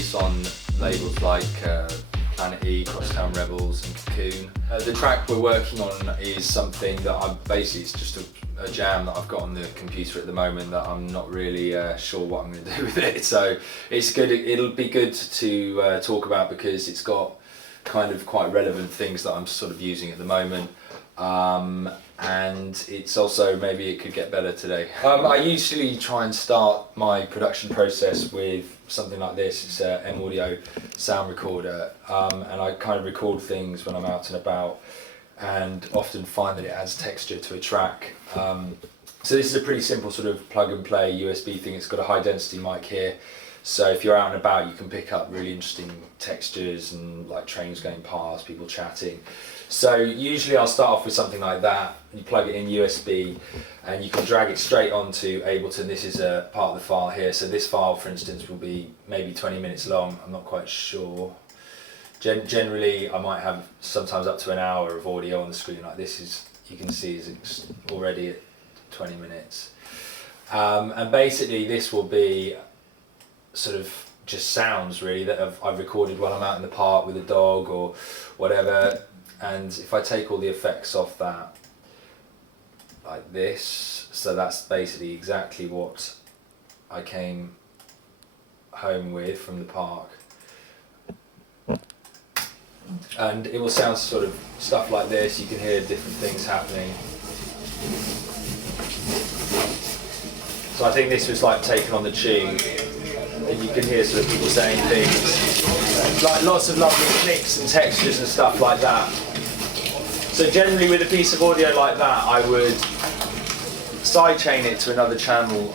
release on labels like Planet E, Crosstown Rebels and Cocoon. The track we're working on is something that it's just a jam that I've got on the computer at the moment that I'm not really sure what I'm going to do with it. So it's good. It'll be good to talk about because it's got kind of quite relevant things that I'm sort of using at the moment. And it's also, maybe it could get better today. I usually try and start my production process with something like this. It's an M-Audio sound recorder, and I kind of record things when I'm out and about and often find that it adds texture to a track. So this is a pretty simple sort of plug and play USB thing. It's got a high density mic here. So if you're out and about, you can pick up really interesting textures and like trains going past, people chatting. So usually I'll start off with something like that. You plug it in USB and you can drag it straight onto Ableton. This is a part of the file here. So this file, for instance, will be maybe 20 minutes long. I'm not quite sure. Generally, I might have sometimes up to an hour of audio on the screen. Like this is, you can see, is already at 20 minutes. And basically this will be sort of just sounds really that I've recorded while I'm out in the park with a dog or whatever. And if I take all the effects off that, like this, so that's basically exactly what I came home with from the park. And it will sound sort of stuff like this. You can hear different things happening. So I think this was like taken on the tune. And you can hear sort of people saying things, like lots of lovely clicks and textures and stuff like that. So generally with a piece of audio like that, I would sidechain it to another channel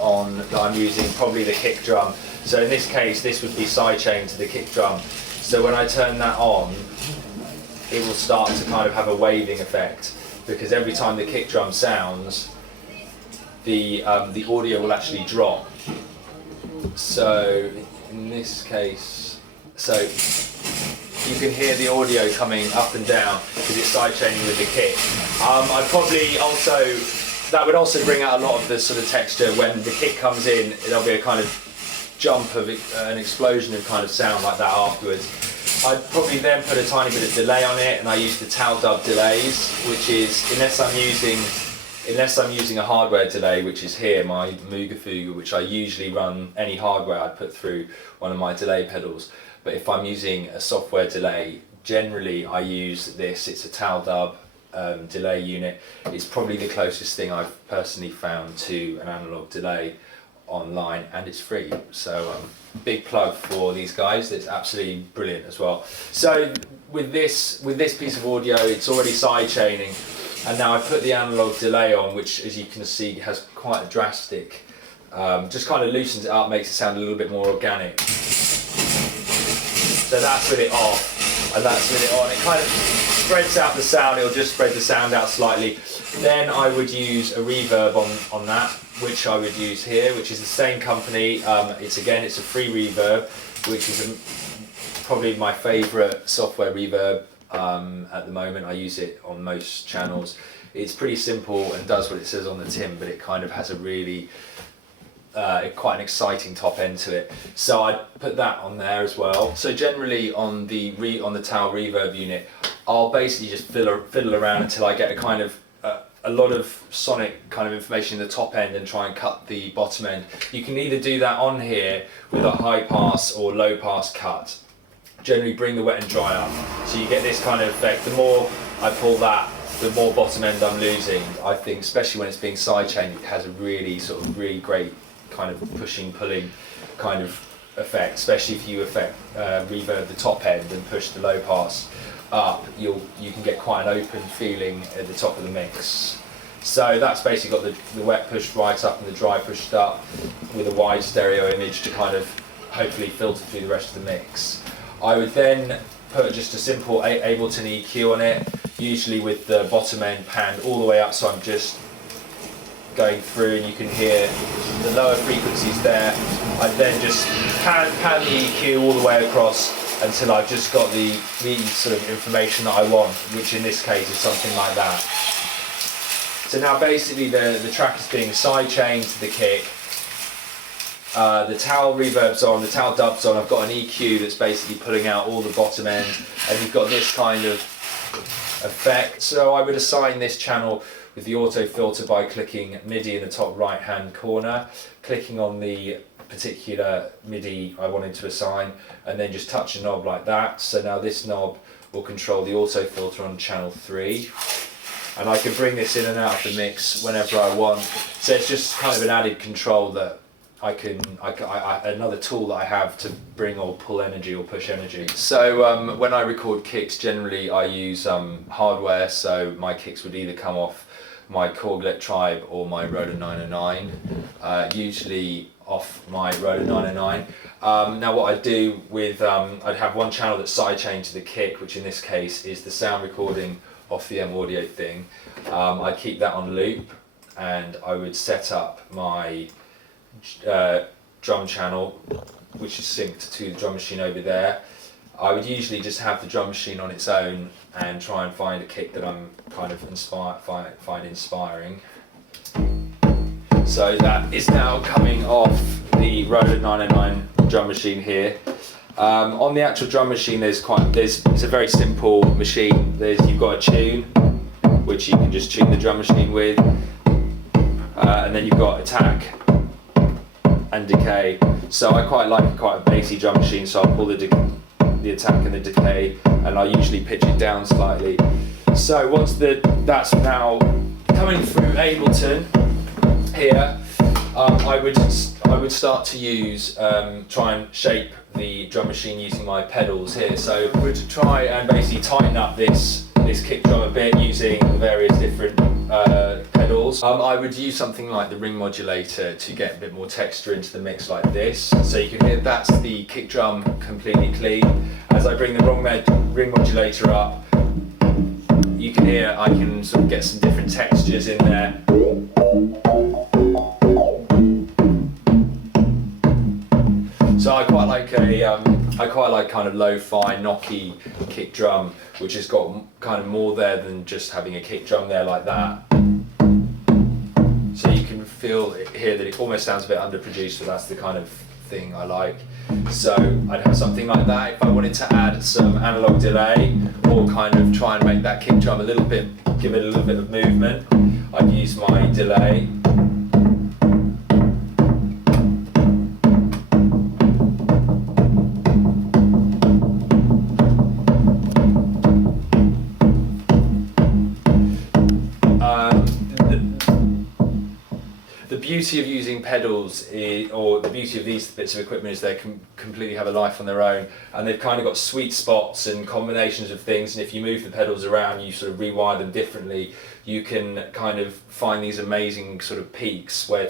that I'm using, probably the kick drum. So in this case, this would be sidechained to the kick drum. So when I turn that on, it will start to kind of have a waving effect, because every time the kick drum sounds, the audio will actually drop. So in this case, so you can hear the audio coming up and down because it's sidechaining with the kick. I'd probably also, that would also bring out a lot of the sort of texture. When the kick comes in, there'll be a kind of jump of an explosion of kind of sound like that afterwards. I'd probably then put a tiny bit of delay on it, and I use the Tal Dub delays, which is, unless I'm using a hardware delay, which is here, my Muga Fuga, which I usually run any hardware I'd put through one of my delay pedals. But if I'm using a software delay, generally I use this. It's a Tal Dub delay unit. It's probably the closest thing I've personally found to an analog delay online, and it's free. So big plug for these guys. It's absolutely brilliant as well. So with this piece of audio, it's already sidechaining. And now I put the analog delay on, which, as you can see, has quite a drastic, just kind of loosens it up, makes it sound a little bit more organic. So that's with it off, and that's with it on. It kind of spreads out the sound, it'll just spread the sound out slightly. Then I would use a reverb on that, which I would use here, which is the same company. It's a free reverb, which is probably my favourite software reverb. At the moment, I use it on most channels. It's pretty simple and does what it says on the tin, but it kind of has a really quite an exciting top end to it. So I'd put that on there as well. So generally on the Tal reverb unit, I'll basically just fiddle around until I get a kind of a lot of sonic kind of information in the top end and try and cut the bottom end. You can either do that on here with a high pass or low pass cut. Generally bring the wet and dry up, so you get this kind of effect. The more I pull that, the more bottom end I'm losing. I think, especially when it's being sidechained, it has a really great kind of pushing, pulling kind of effect. Especially if you reverb the top end and push the low pass up, you can get quite an open feeling at the top of the mix. So that's basically got the wet pushed right up and the dry pushed up with a wide stereo image to kind of hopefully filter through the rest of the mix. I would then put just a simple Ableton EQ on it, usually with the bottom end panned all the way up, so I'm just going through and you can hear the lower frequencies there. I then just pan the EQ all the way across until I've just got the sort of information that I want, which in this case is something like that. So now basically the track is being sidechained to the kick, The towel reverb's on, the towel dub's on. I've got an EQ that's basically pulling out all the bottom end, and you've got this kind of effect. So I would assign this channel with the auto filter by clicking MIDI in the top right hand corner, clicking on the particular MIDI I wanted to assign, and then just touch a knob like that. So now this knob will control the auto filter on channel 3. And I can bring this in and out of the mix whenever I want. So it's just kind of an added control that another tool that I have to bring or pull energy or push energy. So when I record kicks, generally I use hardware, so my kicks would either come off my Korg Tribe or my Roller 909, usually off my Roller 909. Now what I do with, I'd have one channel that's sidechained to the kick, which in this case is the sound recording off the M Audio thing. I'd keep that on loop, and I would set up my drum channel, which is synced to the drum machine over there. I would usually just have the drum machine on its own and try and find a kick that I'm kind of find inspiring. So that is now coming off the Roller 909 drum machine here. On the actual drum machine, it's a very simple machine. You've got a tune, which you can just tune the drum machine with, and then you've got attack and decay. So I quite like quite a bassy drum machine, so I'll pull the attack and the decay, and I usually pitch it down slightly. So once that's now coming through Ableton here, I would start to use try and shape the drum machine using my pedals here. So I would try and basically tighten up this kick drum a bit using various different pedals. I would use something like the ring modulator to get a bit more texture into the mix like this. So you can hear that's the kick drum completely clean. As I bring the ring modulator up, you can hear I can sort of get some different textures in there. So I quite like kind of lo-fi, knocky kick drum, which has got kind of more there than just having a kick drum there like that. So you can hear that it almost sounds a bit underproduced, but that's the kind of thing I like. So I'd have something like that. If I wanted to add some analog delay or kind of try and make that kick drum give it a little bit of movement, I'd use my delay. The beauty of using pedals or the beauty of these bits of equipment is they can completely have a life on their own, and they've kind of got sweet spots and combinations of things, and if you move the pedals around, you sort of rewire them differently, you can kind of find these amazing sort of peaks where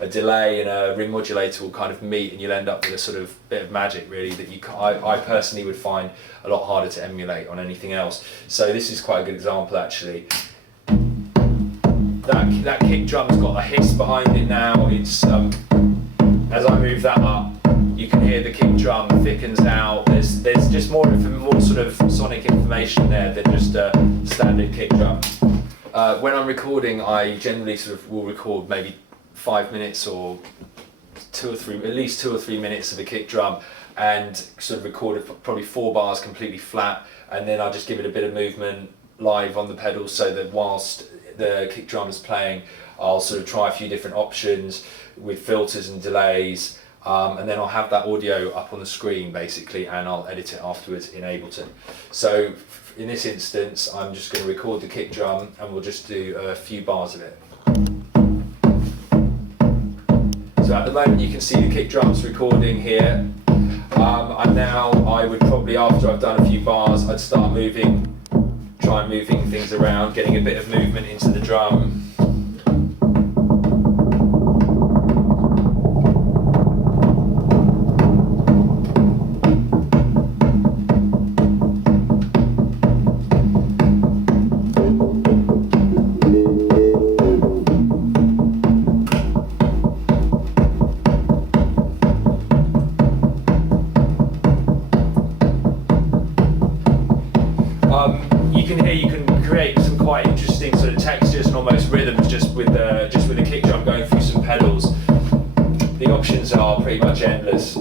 a delay and a ring modulator will kind of meet, and you'll end up with a sort of bit of magic really that I personally would find a lot harder to emulate on anything else. So this is quite a good example actually. That kick drum's got a hiss behind it now. It's as I move that up, you can hear the kick drum thickens out. There's just more sort of sonic information there than just a standard kick drum. When I'm recording, I generally sort of will record maybe 5 minutes or at least 2 or 3 minutes of a kick drum, and sort of record probably 4 bars completely flat, and then I'll just give it a bit of movement live on the pedals, so that whilst the kick drum is playing, I'll sort of try a few different options with filters and delays, and then I'll have that audio up on the screen basically, and I'll edit it afterwards in Ableton. So in this instance, I'm just going to record the kick drum, and we'll just do a few bars of it. So at the moment you can see the kick drums recording here, and now I would probably, after I've done a few bars, I'd start try moving things around, getting a bit of movement into the drum. You can create some quite interesting sort of textures and almost options are pretty much endless.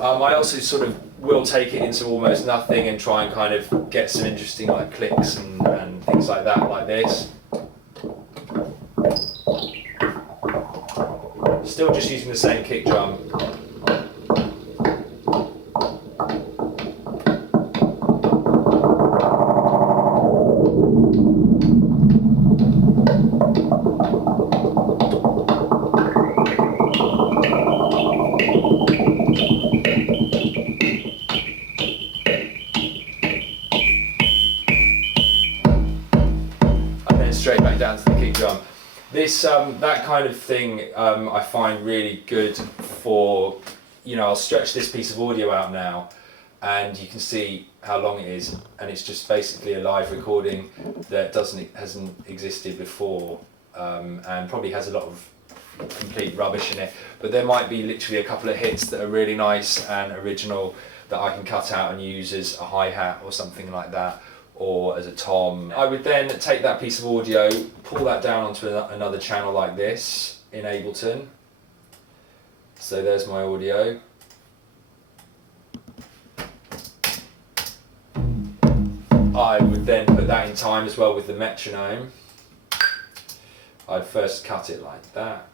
I also sort of will take it into almost nothing and try and kind of get some interesting like clicks and things like that, like this. Still just using the same kick drum. Straight back down to the kick drum. This that kind of thing I find really good for, you know, I'll stretch this piece of audio out now and you can see how long it is, and it's just basically a live recording that hasn't existed before, and probably has a lot of complete rubbish in it, but there might be literally a couple of hits that are really nice and original that I can cut out and use as a hi-hat or something like that, or as a tom. I would then take that piece of audio, pull that down onto another channel like this in Ableton. So there's my audio. I would then put that in time as well with the metronome. I'd first cut it like that.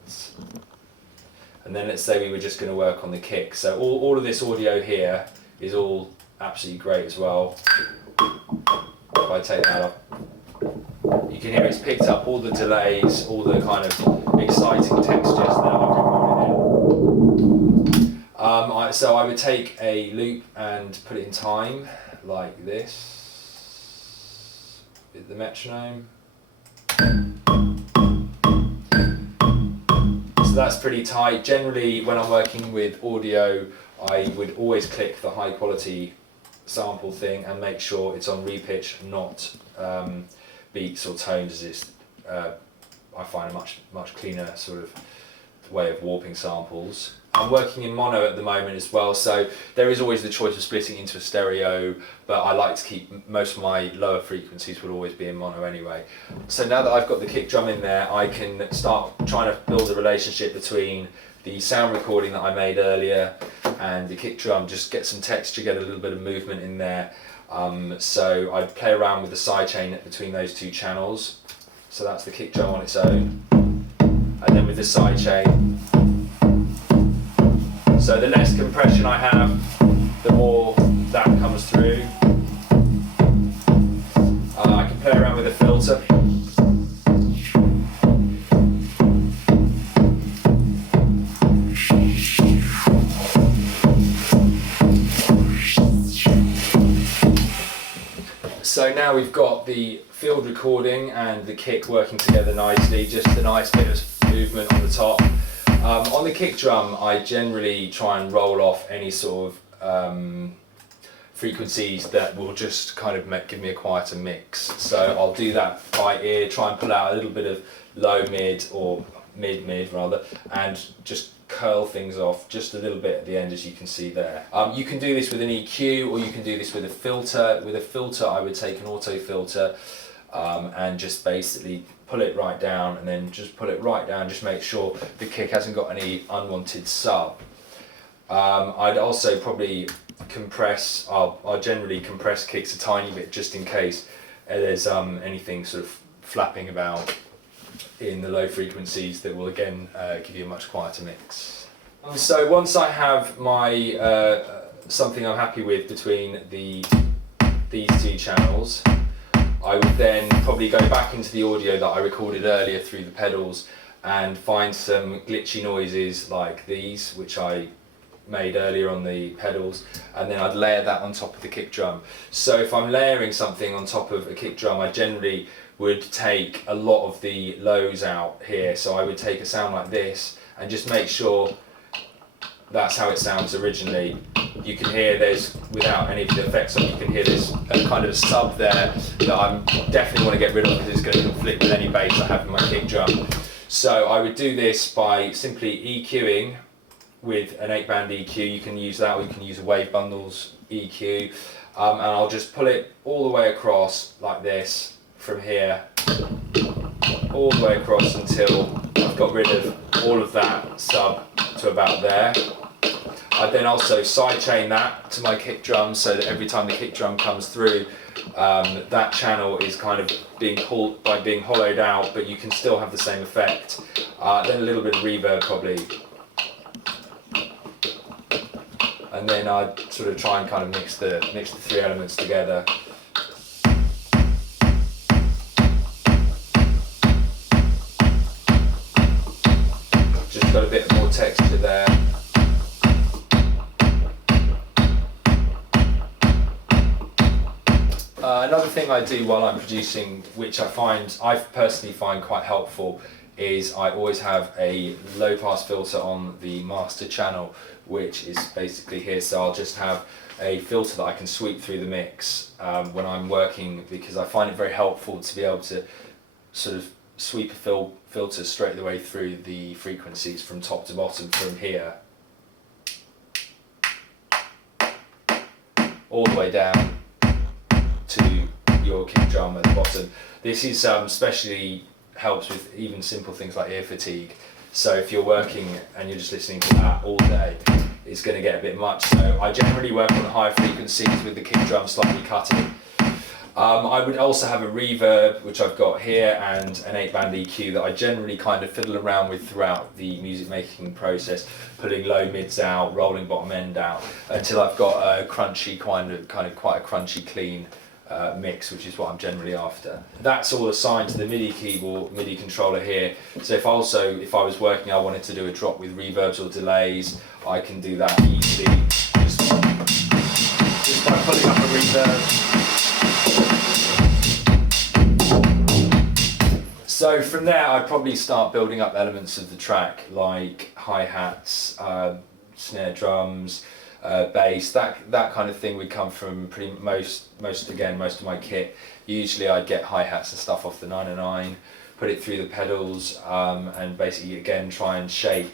And then let's say we were just going to work on the kick. So all of this audio here is all absolutely great as well. If I take that off, you can hear it's picked up all the delays, all the kind of exciting textures that I've recorded in. So I would take a loop and put it in time like this with the metronome. So that's pretty tight. Generally, when I'm working with audio, I would always click the high quality sample thing and make sure it's on repitch, not beats or tones, as it's I find a much cleaner sort of way of warping samples. I'm working in mono at the moment as well, so there is always the choice of splitting into a stereo, but I like to keep most of my lower frequencies will always be in mono anyway. So now that I've got the kick drum in there, I can start trying to build a relationship between the sound recording that I made earlier and the kick drum, just get some texture, get a little bit of movement in there. So I'd play around with the sidechain between those two channels. So that's the kick drum on its own. And then with the sidechain. So the less compression I have, the more that comes through. I can play around with a filter. So now we've got the field recording and the kick working together nicely, just a nice bit of movement on the top. On the kick drum, I generally try and roll off any sort of frequencies that will just kind of give me a quieter mix. So I'll do that by ear, try and pull out a little bit of low mid, or mid rather, and just curl things off just a little bit at the end, as you can see there. You can do this with an EQ, or you can do this with a filter. With a filter, I would take an auto filter and just basically pull it right down, and then just pull it right down, just make sure the kick hasn't got any unwanted sub. I'd also probably compress, I'll generally compress kicks a tiny bit just in case there's anything sort of flapping about in the low frequencies that will again give you a much quieter mix. So once I have my something I'm happy with between these two channels, I would then probably go back into the audio that I recorded earlier through the pedals and find some glitchy noises like these, which I made earlier on the pedals, and then I'd layer that on top of the kick drum. So if I'm layering something on top of a kick drum, I generally would take a lot of the lows out here. So I would take a sound like this and just make sure that's how it sounds originally. You can hear there's, without any of the effects on, you can hear there's a kind of sub there that I definitely want to get rid of because it's going to conflict with any bass I have in my kick drum. So I would do this by simply EQing with an 8-band EQ. You can use that, or you can use a Wave Bundles EQ, and I'll just pull it all the way across like this from here all the way across until I've got rid of all of that sub to about there. I then also sidechain that to my kick drum so that every time the kick drum comes through, that channel is kind of being pulled by being hollowed out, but you can still have the same effect. Then a little bit of reverb probably. And then I sort of try and kind of mix the three elements together. Just got a bit more texture there. Another thing I do while I'm producing, which I personally find quite helpful, is I always have a low pass filter on the master channel, which is basically here. So I'll just have a filter that I can sweep through the mix when I'm working, because I find it very helpful to be able to sort of sweep a filter straight the way through the frequencies from top to bottom from here all the way down to your kick drum at the bottom. This is especially helps with even simple things like ear fatigue. So if you're working and you're just listening to that all day, it's going to get a bit much. So I generally work on higher frequencies with the kick drum slightly cutting. I would also have a reverb, which I've got here, and an 8-band EQ that I generally kind of fiddle around with throughout the music making process, putting low mids out, rolling bottom end out, until I've got a crunchy kind of quite a crunchy clean mix, which is what I'm generally after. That's all assigned to the MIDI keyboard, MIDI controller here. So if I was working, I wanted to do a drop with reverbs or delays, I can do that easily just by pulling up a reverb. So from there, I'd probably start building up elements of the track, like hi-hats, snare drums, bass, that kind of thing would come from most of my kit. Usually I'd get hi-hats and stuff off the 909, put it through the pedals, and basically again try and shape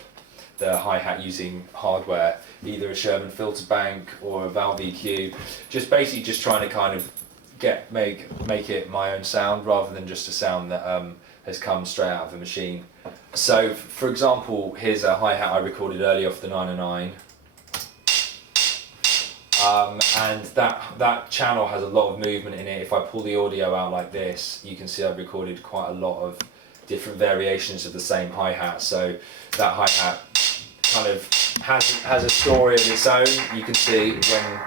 the hi-hat using hardware, either a Sherman filter bank or a valve EQ, just trying to kind of make it my own sound rather than just a sound that has come straight out of a machine. So for example, here's a hi-hat I recorded earlier off the 909. And that channel has a lot of movement in it. If I pull the audio out like this, you can see I've recorded quite a lot of different variations of the same hi-hat. So that hi-hat kind of has a story of its own. You can see when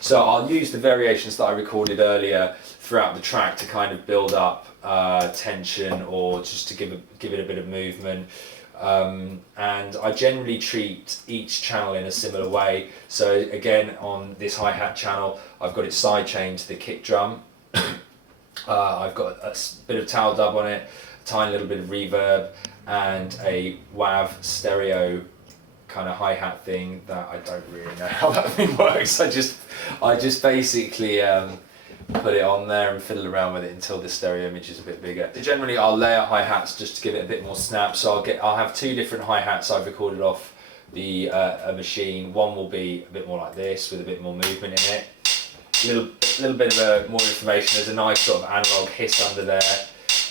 so I'll use the variations that I recorded earlier throughout the track to kind of build up tension, or just to give it a bit of movement. And I generally treat each channel in a similar way. So again, on this hi-hat channel, I've got it side-chained to the kick drum. I've got a bit of towel dub on it, a tiny little bit of reverb, and a WAV stereo kind of hi-hat thing that I don't really know how that thing works. I just basically put it on there and fiddle around with it until the stereo image is a bit bigger. Generally I'll layer hi-hats just to give it a bit more snap. So I'll have two different hi-hats I've recorded off the a machine. One will be a bit more like this with a bit more movement in it. Little bit of more information. There's a nice sort of analog hiss under there,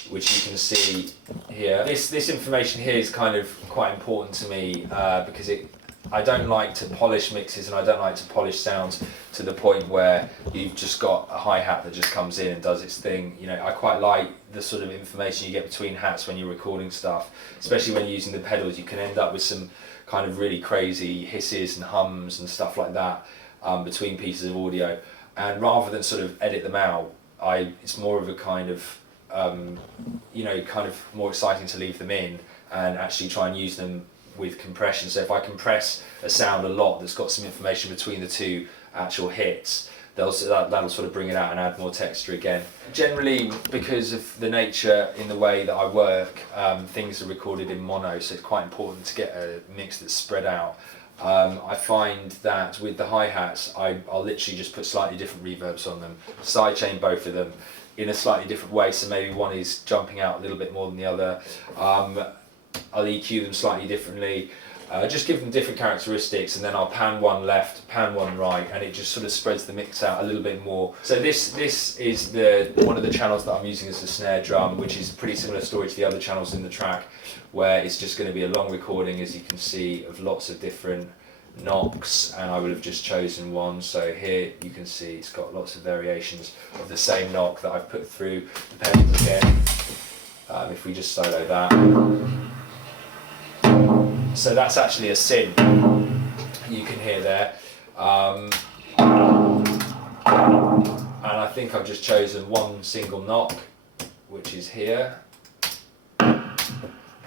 which you can see here. This information here is kind of quite important to me because I don't like to polish mixes, and I don't like to polish sounds to the point where you've just got a hi-hat that just comes in and does its thing. You know, I quite like the sort of information you get between hats when you're recording stuff, especially when you're using the pedals. You can end up with some kind of really crazy hisses and hums and stuff like that between pieces of audio. And rather than sort of edit them out, it's more of a kind of kind of more exciting to leave them in and actually try and use them with compression. So if I compress a sound a lot that's got some information between the two actual hits, that'll sort of bring it out and add more texture again. Generally, because of the nature in the way that I work, things are recorded in mono, so it's quite important to get a mix that's spread out. I find that with the hi-hats, I'll literally just put slightly different reverbs on them, sidechain both of them in a slightly different way, so maybe one is jumping out a little bit more than the other. I'll EQ them slightly differently. Just give them different characteristics, and then I'll pan one left, pan one right, and it just sort of spreads the mix out a little bit more. So this is one of the channels that I'm using as the snare drum, which is a pretty similar story to the other channels in the track, where it's just going to be a long recording, as you can see, of lots of different knocks, and I would have just chosen one. So here you can see it's got lots of variations of the same knock that I've put through the pedals again. If we just solo that. So that's actually a synth you can hear there. And I think I've just chosen one single knock, which is here. And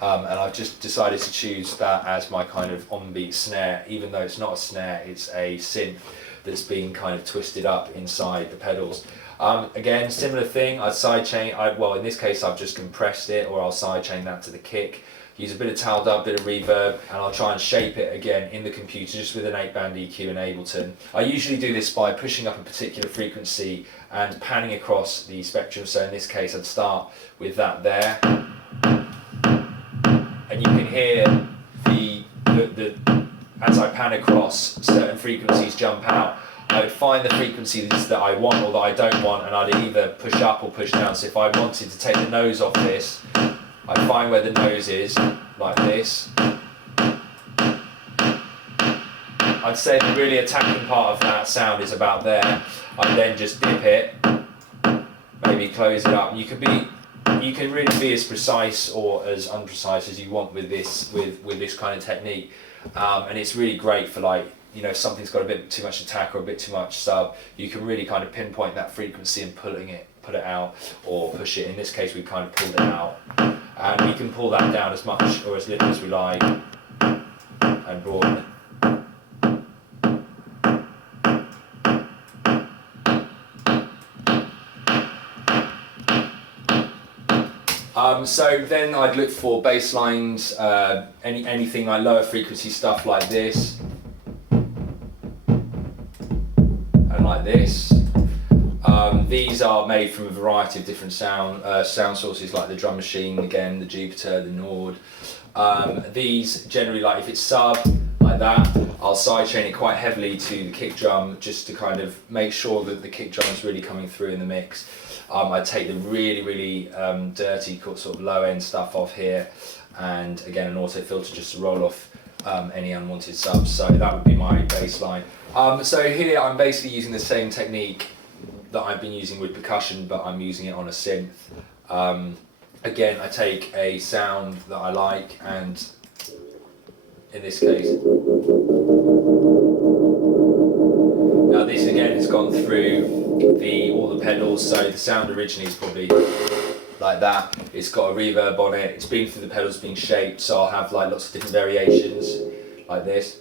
I've just decided to choose that as my kind of on-beat snare, even though it's not a snare, it's a synth that's been kind of twisted up inside the pedals. Again, similar thing, I'd sidechain, well in this case I've just compressed it, or I'll sidechain that to the kick. Use a bit of towel dub, bit of reverb, and I'll try and shape it again in the computer just with an 8-band EQ in Ableton. I usually do this by pushing up a particular frequency and panning across the spectrum. So in this case I'd start with that there. And you can hear the as I pan across, certain frequencies jump out. I would find the frequencies that I want or that I don't want, and I'd either push up or push down. So if I wanted to take the nose off this, I'd find where the nose is, like this. I'd say the really attacking part of that sound is about there. I'd then just dip it, maybe close it up. You can really be as precise or as unprecise as you want with this kind of technique, and it's really great for, like, you know, if something's got a bit too much attack or a bit too much sub, you can really kind of pinpoint that frequency and put it out or push it. In this case we kind of pulled it out, and we can pull that down as much or as little as we like and broaden it. So then I'd look for bass lines, anything like lower frequency stuff like this and like this. These are made from a variety of different sound sources, like the drum machine, again the Jupiter, the Nord. These generally, like if it's sub like that, I'll sidechain it quite heavily to the kick drum just to kind of make sure that the kick drum is really coming through in the mix. I take the really dirty sort of low end stuff off here, and again an auto filter just to roll off any unwanted subs. So that would be my bass line. So here I'm basically using the same technique that I've been using with percussion, but I'm using it on a synth. Again, I take a sound that I like, and in this case, now this again has gone through all the pedals, so the sound originally is probably like that. It's got a reverb on it, it's been through the pedals, being shaped, so I'll have like lots of different variations like this.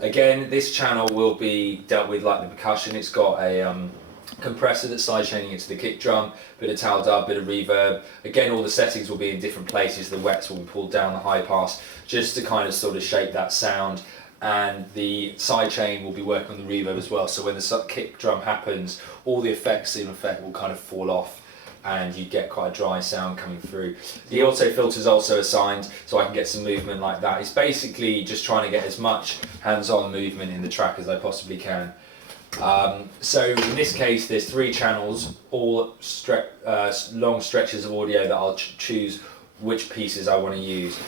Again, this channel will be dealt with like the percussion. It's got a compressor that's sidechaining into the kick drum, bit of towel dub, bit of reverb. Again, all the settings will be in different places. The wets will be pulled down, the high pass, just to kind of sort of shape that sound. And the sidechain will be working on the reverb as well. So when the kick drum happens, all the effects in effect will kind of fall off, and you get quite a dry sound coming through. The auto filter is also assigned, so I can get some movement like that. It's basically just trying to get as much hands-on movement in the track as I possibly can. So in this case there's 3 channels, all long stretches of audio that I'll choose which pieces I want to use.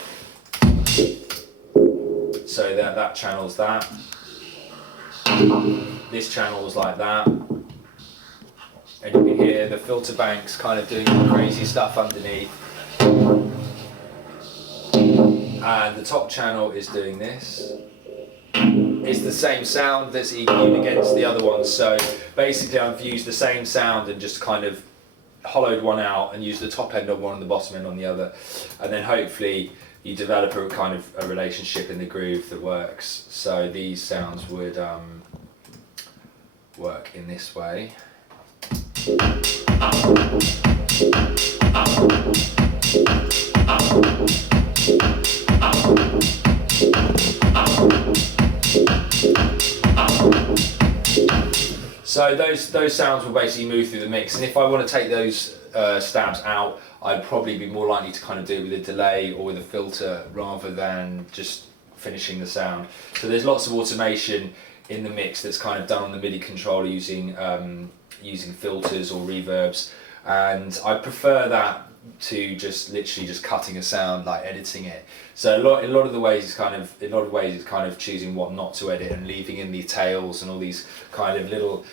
So that channel's that, this channel's like that, and you can hear the filter banks kind of doing crazy stuff underneath, and the top channel is doing this. It's the same sound that's EQ'd against the other ones, so basically I've used the same sound and just kind of hollowed one out and used the top end on one and the bottom end on the other, and then hopefully you develop a kind of a relationship in the groove that works. So these sounds would work in this way. So So those sounds will basically move through the mix, and if I want to take those stabs out, I'd probably be more likely to kind of do it with a delay or with a filter rather than just finishing the sound. So there's lots of automation in the mix that's kind of done on the MIDI controller using using filters or reverbs, and I prefer that to just literally just cutting a sound, like editing it. So in a lot of ways it's kind of choosing what not to edit and leaving in the tails and all these kind of little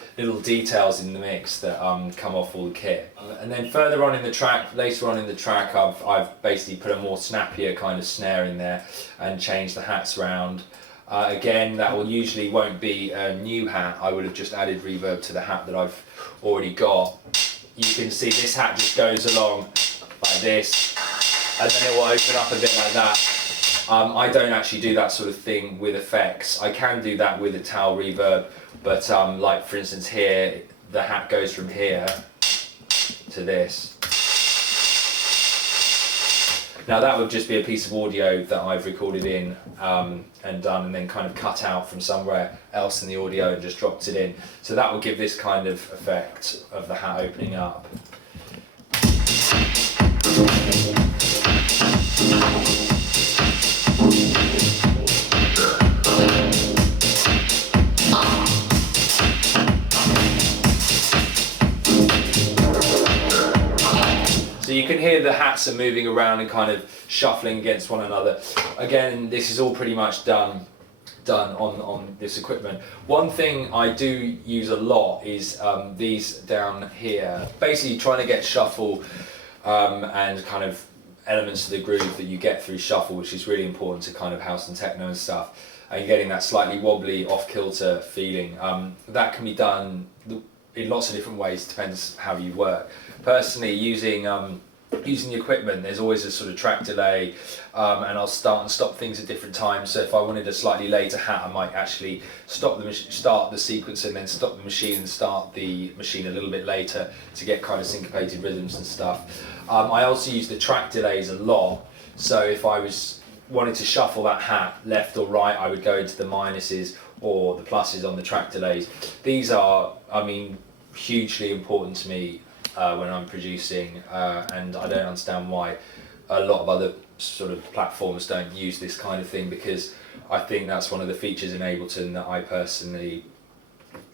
details in the mix that come off all the kit. And then further on in the track, later on in the track, I've basically put a more snappier kind of snare in there and changed the hats around. Again, that won't be a new hat. I would have just added reverb to the hat that I've already got. You can see this hat just goes along like this, and then it will open up a bit like that. I don't actually do that sort of thing with effects. I can do that with a towel reverb, but like for instance here, the hat goes from here to this. Now that would just be a piece of audio that I've recorded in and done and then kind of cut out from somewhere else in the audio and just dropped it in. So that will give this kind of effect of the hat opening up. So you can hear the hats are moving around and kind of shuffling against one another. Again, this is all pretty much done on this equipment. One thing I do use a lot is these down here. Basically trying to get shuffle and kind of elements of the groove that you get through shuffle, which is really important to kind of house and techno and stuff, and getting that slightly wobbly, off-kilter feeling. That can be done in lots of different ways, depends how you work. Personally, using the equipment, there's always a sort of track delay, and I'll start and stop things at different times. So if I wanted a slightly later hat, I might actually start the sequence and then stop the machine and start the machine a little bit later to get kind of syncopated rhythms and stuff. I also use the track delays a lot. So if I was wanting to shuffle that hat left or right, I would go into the minuses or the pluses on the track delays. These are, I mean, hugely important to me when I'm producing, and I don't understand why a lot of other sort of platforms don't use this kind of thing, because I think that's one of the features in Ableton that I personally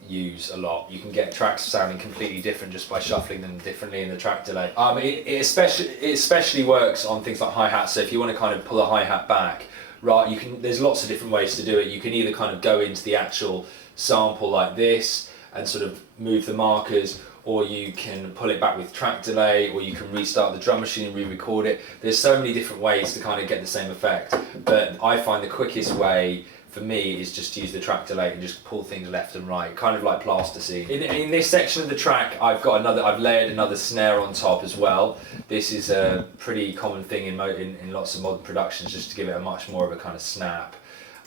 use a lot. You can get tracks sounding completely different just by shuffling them differently in the track delay. It especially works on things like hi-hats. So if you want to kind of pull a hi-hat back, right, there's lots of different ways to do it. You can either kind of go into the actual sample like this and sort of move the markers, or you can pull it back with track delay, or you can restart the drum machine and re-record it. There's so many different ways to kind of get the same effect, but I find the quickest way for me is just to use the track delay and just pull things left and right, kind of like plasticine. In this section of the track, I've layered another snare on top as well. This is a pretty common thing in lots of modern productions, just to give it a much more of a kind of snap.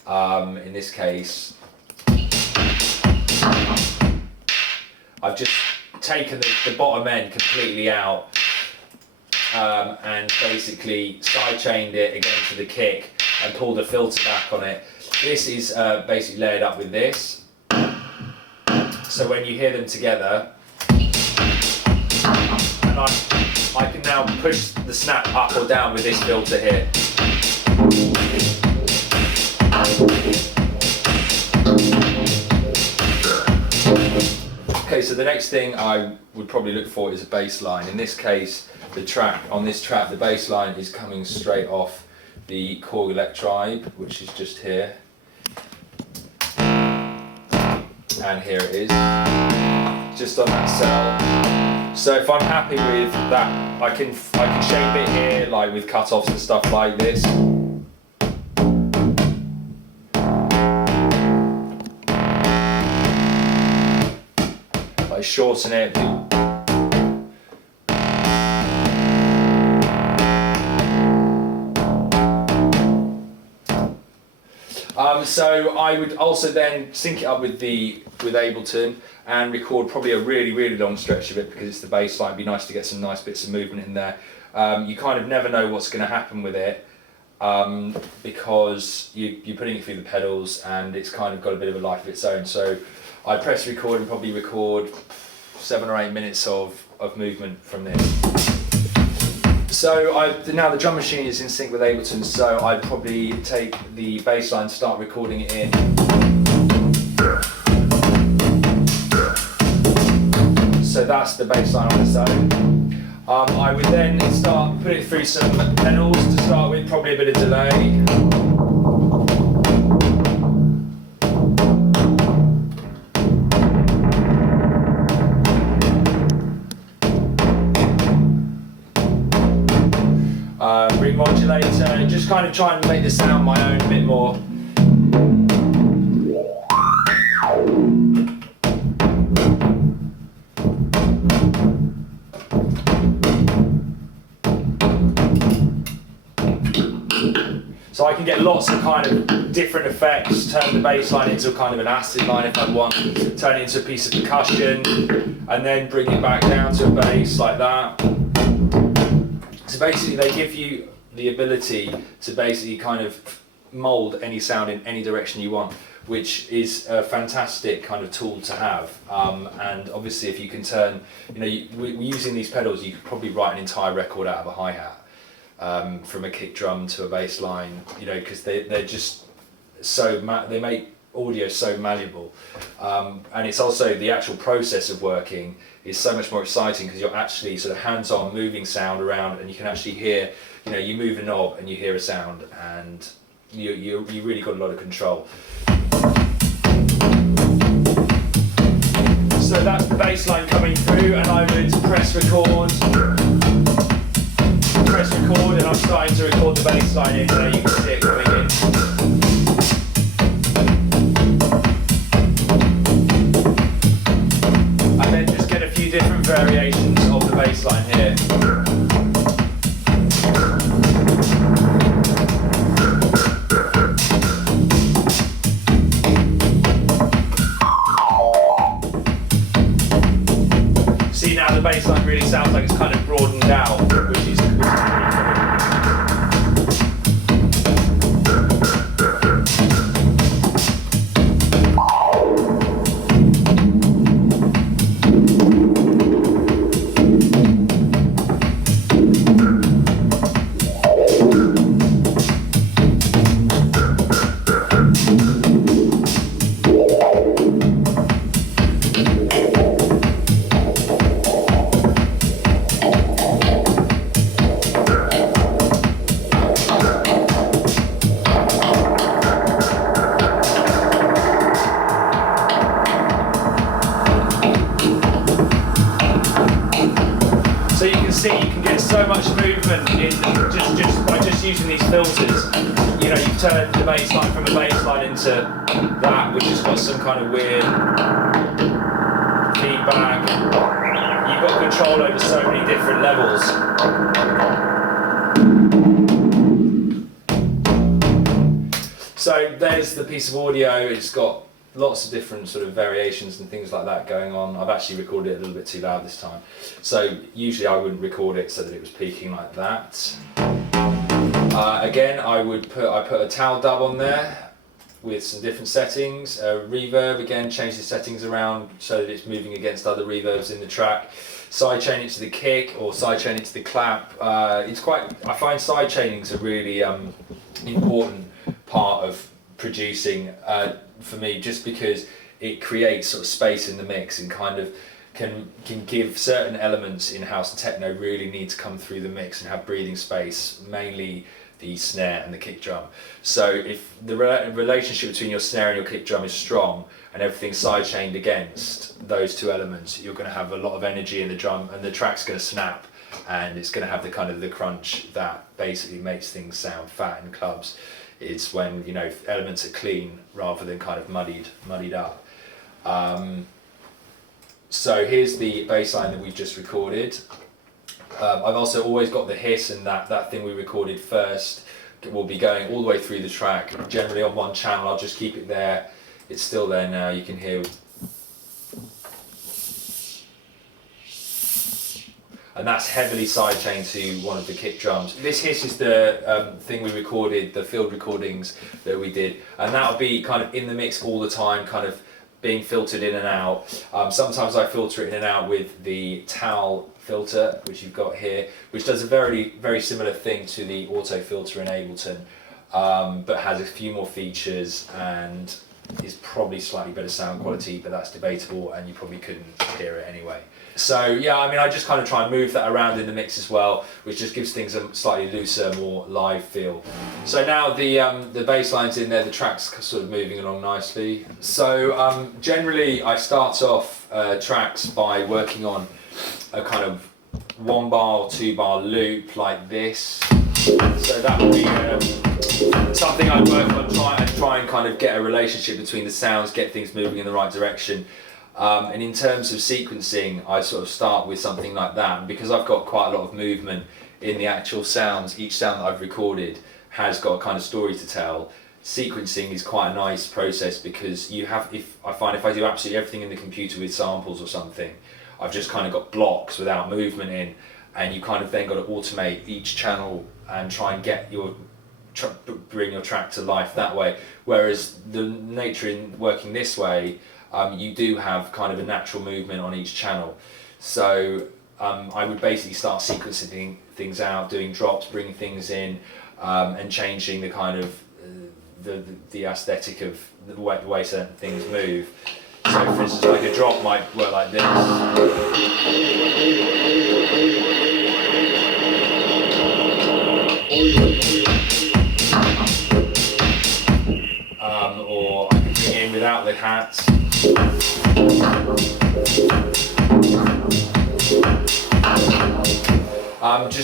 In this case, I've just taken the bottom end completely out and basically side-chained it again to the kick and pulled a filter back on it. This is basically layered up with this, so when you hear them together, and I can now push the snap up or down with this filter here. Okay, so the next thing I would probably look for is a bass line. In this case, on this track, the bass line is coming straight off the Korg Electribe, which is just here. And here it is, just on that cell. So if I'm happy with that, I can shape it here, like with cut-offs and stuff like this. I shorten it. So I would also then sync it up with Ableton and record probably a really, really long stretch of it, because it's the bass line. It'd be nice to get some nice bits of movement in there. You kind of never know what's going to happen with it, because you're putting it through the pedals and it's kind of got a bit of a life of its own. So I press record and probably record 7 or 8 minutes of movement from this. So now the drum machine is in sync with Ableton, so I'd probably take the bass line, start recording it in. So that's the bass line on its own. I would then put it through some pedals to start with, probably a bit of delay. Remodulator, just kind of try and make the sound my own a bit more. So I can get lots of kind of different effects, turn the bass line into kind of an acid line if I want, turn it into a piece of percussion, and then bring it back down to a bass like that. So basically they give you the ability to basically kind of mould any sound in any direction you want, which is a fantastic kind of tool to have. And obviously if you can turn, using these pedals, you could probably write an entire record out of a hi-hat, from a kick drum to a bass line, because they're just so, they make audio so malleable. And it's also the actual process of working is so much more exciting because you're actually sort of hands-on moving sound around, and you can actually hear, you move a knob and you hear a sound, and you really got a lot of control. So that's the bass line coming through, and I would press record, and I'm starting to record the bass line in there. You can see it coming in. And then just get a few different variations of the bass line here. See, now the bass line really sounds like it's kind of broadened out, which is really cool. So you can see you can get so much movement in just by using these filters. You've turned the bass line from a bass line into that, which has got some kind of weird feedback. You've got control over so many different levels. So there's the piece of audio. It's got lots of different sort of variations and things like that going on. I've actually recorded it a little bit too loud this time. So usually I wouldn't record it so that it was peaking like that. Again, I put a towel dub on there with some different settings. Reverb, again, change the settings around so that it's moving against other reverbs in the track. Sidechain it to the kick or sidechain it to the clap. I find sidechaining's a really important part of producing for me, just because it creates sort of space in the mix and kind of can give certain elements in house and techno really need to come through the mix and have breathing space, mainly the snare and the kick drum. So if the relationship between your snare and your kick drum is strong and everything's sidechained against those two elements, you're going to have a lot of energy in the drum and the track's going to snap, and it's going to have the kind of the crunch that basically makes things sound fat in clubs. It's when elements are clean rather than kind of muddied up. So here's the bass line that we've just recorded. I've also always got the hiss, and that thing we recorded first will be going all the way through the track. Generally on one channel, I'll just keep it there. It's still there now. You can hear. And that's heavily sidechained to one of the kick drums. This hiss is the thing we recorded, the field recordings that we did, and that'll be kind of in the mix all the time, kind of being filtered in and out. Sometimes I filter it in and out with the towel filter, which you've got here, which does a very similar thing to the auto filter in Ableton, but has a few more features and is probably slightly better sound quality, but that's debatable and you probably couldn't hear it anyway. So yeah, I mean, I just kind of try and move that around in the mix as well, which just gives things a slightly looser, more live feel. So now the bass line's in there, the track's sort of moving along nicely. So generally I start off tracks by working on a kind of 1 bar or 2 bar loop like this. So that would be something I'd work on, try and kind of get a relationship between the sounds, get things moving in the right direction. And in terms of sequencing, I sort of start with something like that. And because I've got quite a lot of movement in the actual sounds, each sound that I've recorded has got a kind of story to tell. Sequencing is quite a nice process because I find if I do absolutely everything in the computer with samples or something, I've just kind of got blocks without movement in, and you kind of then got to automate each channel and try and get bring your track to life that way. Whereas the nature in working this way, you do have kind of a natural movement on each channel. So I would basically start sequencing things out, doing drops, bringing things in, and changing the kind of the aesthetic of the way certain things move. So for instance, like a drop might work like this. Or I can bring it in without the hats.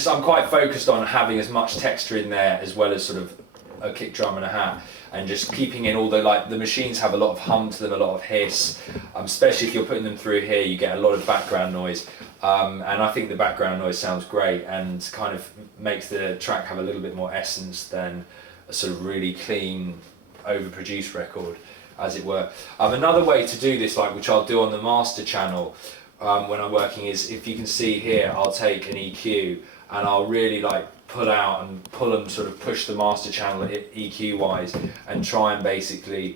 I'm quite focused on having as much texture in there as well as sort of a kick drum and a hat, and just keeping in all the machines have a lot of hum to them, a lot of hiss, especially if you're putting them through here, you get a lot of background noise, and I think the background noise sounds great and kind of makes the track have a little bit more essence than a sort of really clean, overproduced record, as it were. Another way to do this, which I'll do on the master channel when I'm working, is if you can see here, I'll take an EQ and I'll really pull out and pull and sort of push the master channel EQ wise and try and basically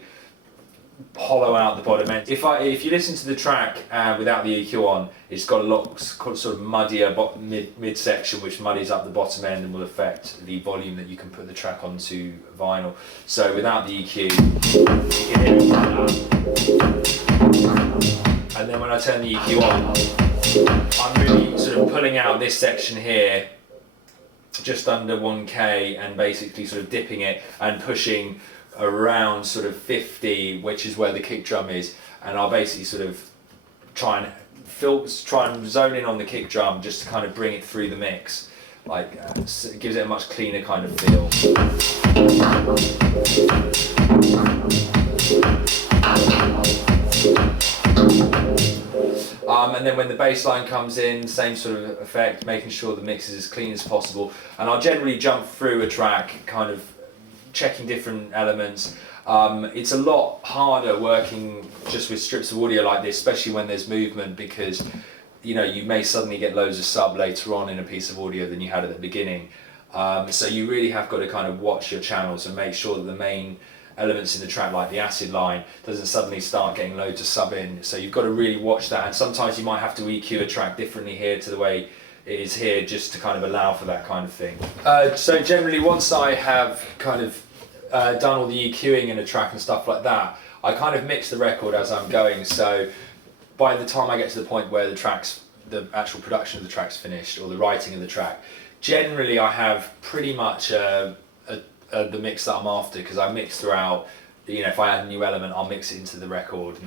hollow out the bottom end. If you listen to the track without the EQ on, it's got a lot sort of muddier mid section, which muddies up the bottom end and will affect the volume that you can put the track onto vinyl. So without the EQ, you can hear it like that. And then when I turn the EQ on, I'm really sort of pulling out this section here just under 1K and basically sort of dipping it and pushing around sort of 50, which is where the kick drum is, and I'll basically sort of try and zone in on the kick drum just to kind of bring it through the mix. It gives it a much cleaner kind of feel. And then when the bass line comes in, same sort of effect, making sure the mix is as clean as possible. And I'll generally jump through a track, kind of checking different elements. It's a lot harder working just with strips of audio like this, especially when there's movement, because you may suddenly get loads of sub later on in a piece of audio than you had at the beginning. So you really have got to kind of watch your channels and make sure that the main elements in the track, like the acid line, doesn't suddenly start getting loads of sub in. So you've got to really watch that, and sometimes you might have to EQ a track differently here to the way it is here, just to kind of allow for that kind of thing. So generally, once I have kind of done all the EQing in a track and stuff like that, I kind of mix the record as I'm going. So by the time I get to the point where the actual production of the track's finished, or the writing of the track, generally I have pretty much the mix that I'm after, because I mix throughout. If I add a new element, I'll mix it into the record,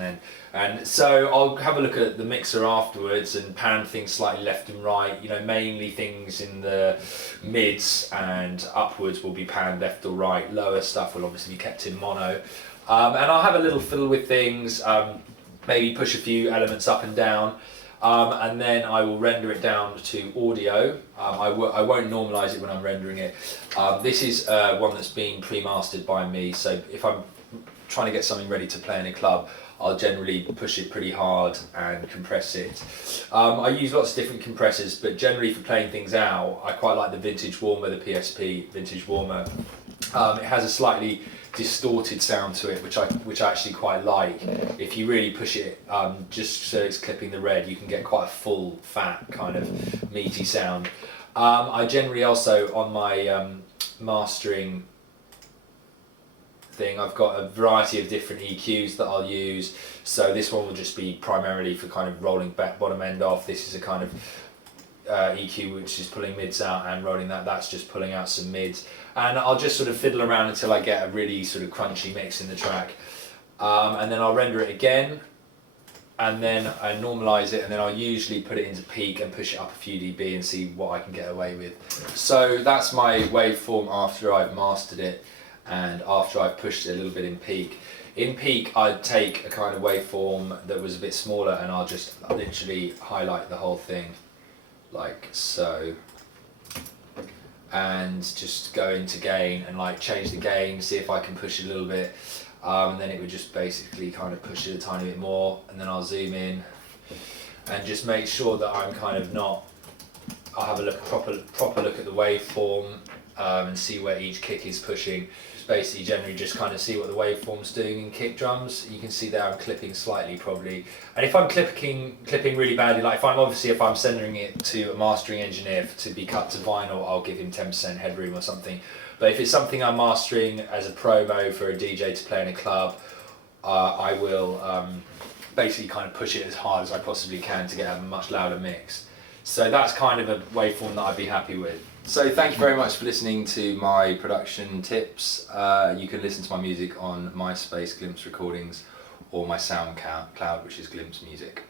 and so I'll have a look at the mixer afterwards and pan things slightly left and right. Mainly things in the mids and upwards will be panned left or right. Lower stuff will obviously be kept in mono, and I'll have a little fiddle with things, maybe push a few elements up and down. And then I will render it down to audio. I won't normalize it when I'm rendering it. This is one that's been pre-mastered by me, so if I'm trying to get something ready to play in a club, I'll generally push it pretty hard and compress it. I use lots of different compressors, but generally for playing things out, I quite like the Vintage Warmer, the PSP Vintage Warmer. It has a slightly distorted sound to it, which I actually quite like. If you really push it, just so it's clipping the red, you can get quite a full, fat, kind of meaty sound. I generally also, on my mastering thing, I've got a variety of different EQs that I'll use. So this one will just be primarily for kind of rolling back bottom end off. This is a kind of EQ which is pulling mids out, and rolling that's just pulling out some mids. And I'll just sort of fiddle around until I get a really sort of crunchy mix in the track. And then I'll render it again, and then I normalise it, and then I'll usually put it into peak and push it up a few dB and see what I can get away with. So that's my waveform after I've mastered it and after I've pushed it a little bit in peak. In peak, I'd take a kind of waveform that was a bit smaller, and I'll just literally highlight the whole thing like so, and just go into gain and like change the gain, see if I can push it a little bit, and then it would just basically kind of push it a tiny bit more, and then I'll zoom in and just make sure that I'm kind of not, I'll have a look, proper look at the waveform and see where each kick is pushing. Just basically generally just kind of see what the waveform's doing in kick drums. You can see there I'm clipping slightly probably, and if I'm clipping really badly, like if I'm sending it to a mastering engineer to be cut to vinyl, I'll give him 10% headroom or something. But if it's something I'm mastering as a promo for a DJ to play in a club, I will basically kind of push it as hard as I possibly can to get a much louder mix. So that's kind of a waveform that I'd be happy with. So thank you very much for listening to my production tips. You can listen to my music on MySpace, Glimpse Recordings, or my SoundCloud, which is Glimpse Music.